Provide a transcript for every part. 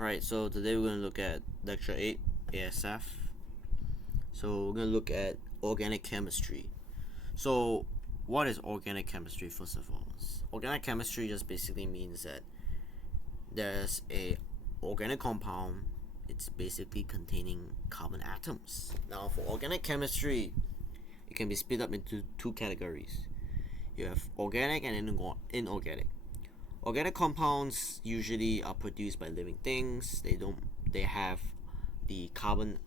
Alright, so today we're going to look at Lecture 8, ASF. So we're going to look at organic chemistry. So what is organic chemistry first of all? Organic chemistry just basically means that there's a organic compound. It's basically containing carbon atoms. Now for organic chemistry, it can be split up into two categories. You have organic and inorganic. Organic compounds usually are produced by living things. They have the carbons,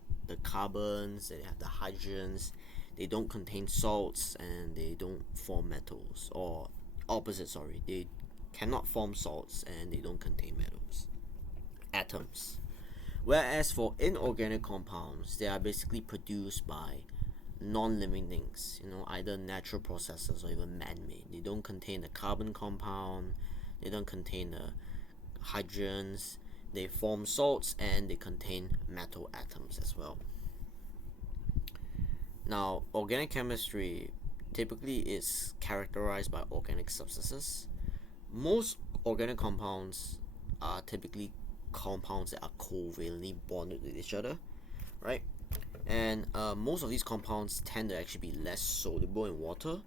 they have the hydrogens. They don't contain salts and they don't form metals, or opposite, sorry. They cannot form salts and they don't contain metals, atoms. Whereas for inorganic compounds, they are basically produced by non-living things, either natural processes or even man-made. They don't contain the carbon compound, they don't contain the hydrogens, they form salts, and they contain metal atoms as well. Now, organic chemistry typically is characterized by organic substances. Most organic compounds are typically compounds that are covalently bonded with each other, right? And most of these compounds tend to actually be less soluble in water,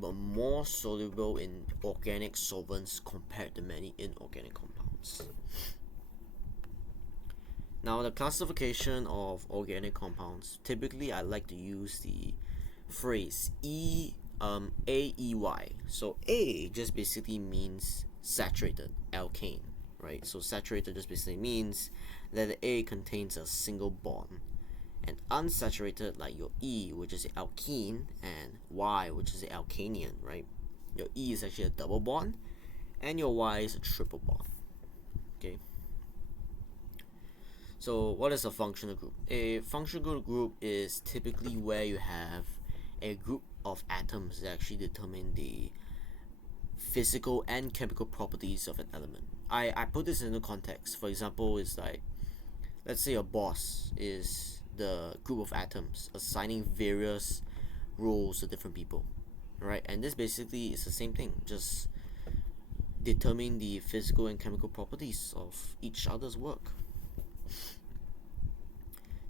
but more soluble in organic solvents compared to many inorganic compounds. Now, the classification of organic compounds, typically I like to use the phrase AEY. So A just basically means saturated, alkane, right? So saturated just basically means that the A contains a single bond. And unsaturated, like your E, which is alkene, and Y, which is alkanian, right? Your E is actually a double bond, and your Y is a triple bond. Okay. So what is a functional group? A functional group is typically where you have a group of atoms that actually determine the physical and chemical properties of an element. I put this into context. For example, it's like, let's say a boss is the group of atoms assigning various roles to different people, right? And this basically is the same thing, just determining the physical and chemical properties of each other's work.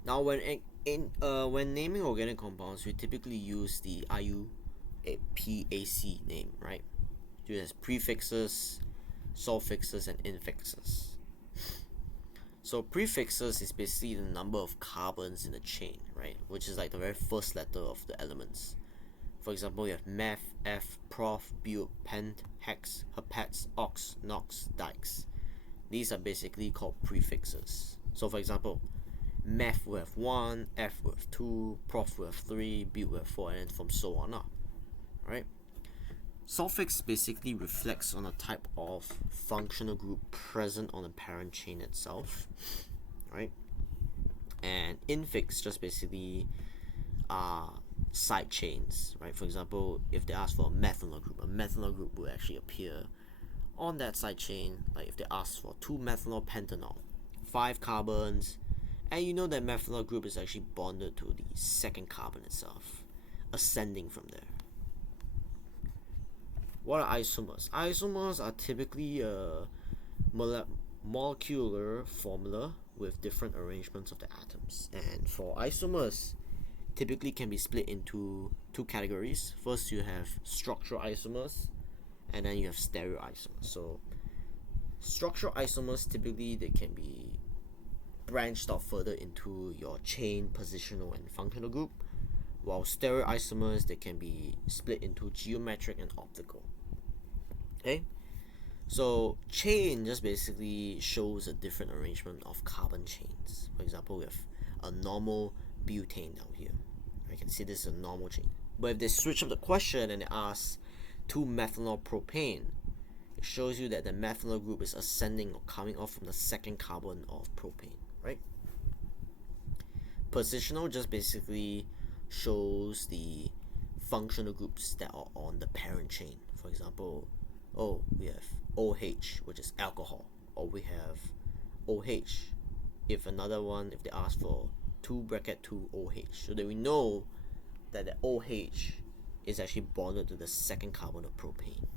Now, when naming organic compounds, we typically use the IUPAC name, right? It has prefixes, suffixes, and infixes. So prefixes is basically the number of carbons in the chain, right? Which is like the very first letter of the elements. For example, you have meth, F, prof, bute, pent, hex, herpets, ox, nox, dikes. These are basically called prefixes. So for example, meth will have 1, F will have 2, prof will have 3, bute will have 4, and then from so on, right? Suffix basically reflects on a type of functional group present on the parent chain itself, right? And infix just basically are side chains, right? For example, if they ask for a methanol group will actually appear on that side chain. Like if they ask for 2-methanol pentanol, 5 carbons, and you know that methanol group is actually bonded to the second carbon itself, ascending from there. What are isomers? Isomers are typically a molecular formula with different arrangements of the atoms. And for isomers, typically can be split into two categories. First, you have structural isomers, and then you have stereoisomers. So structural isomers, typically they can be branched out further into your chain, positional, and functional group, while stereoisomers, they can be split into geometric and optical. Okay, so chain just basically shows a different arrangement of carbon chains. For example, we have a normal butane down here. You can see this is a normal chain. But if they switch up the question and they ask 2-methanol propane, it shows you that the methanol group is ascending or coming off from the second carbon of propane, right? Positional just basically shows the functional groups that are on the parent chain. For example, we have OH, which is alcohol, or we have OH. If they ask for 2 OH, so that we know that the OH is actually bonded to the second carbon of propane.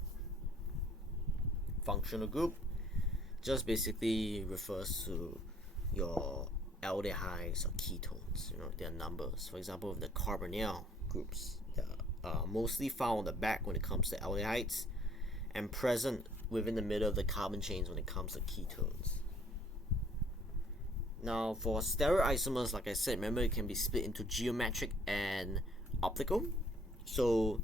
Functional group, just basically refers to your aldehydes or ketones. You know, their numbers. For example, the carbonyl groups that are mostly found on the back when it comes to aldehydes, and present within the middle of the carbon chains when it comes to ketones. Now, for stereoisomers, like I said, remember it can be split into geometric and optical. So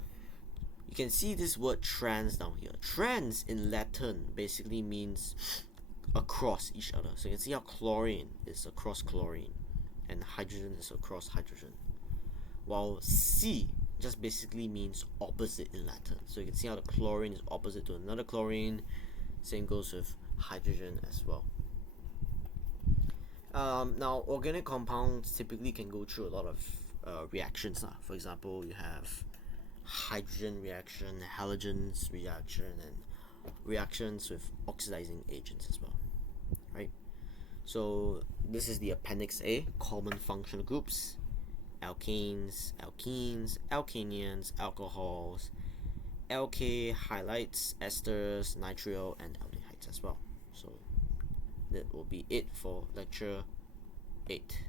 you can see this word trans down here. Trans in Latin basically means across each other. So you can see how chlorine is across chlorine and hydrogen is across hydrogen. While C just basically means opposite in Latin. So you can see how the chlorine is opposite to another chlorine. Same goes with hydrogen as well. Now, organic compounds typically can go through a lot of reactions. For example, you have hydrogen reaction, halogens reaction, and reactions with oxidizing agents as well, right? So this is the Appendix A, common functional groups: alkanes, alkenes, alkanions, alcohols, alkyl halides, esters, nitrile, and aldehydes as well. So that will be it for lecture 8.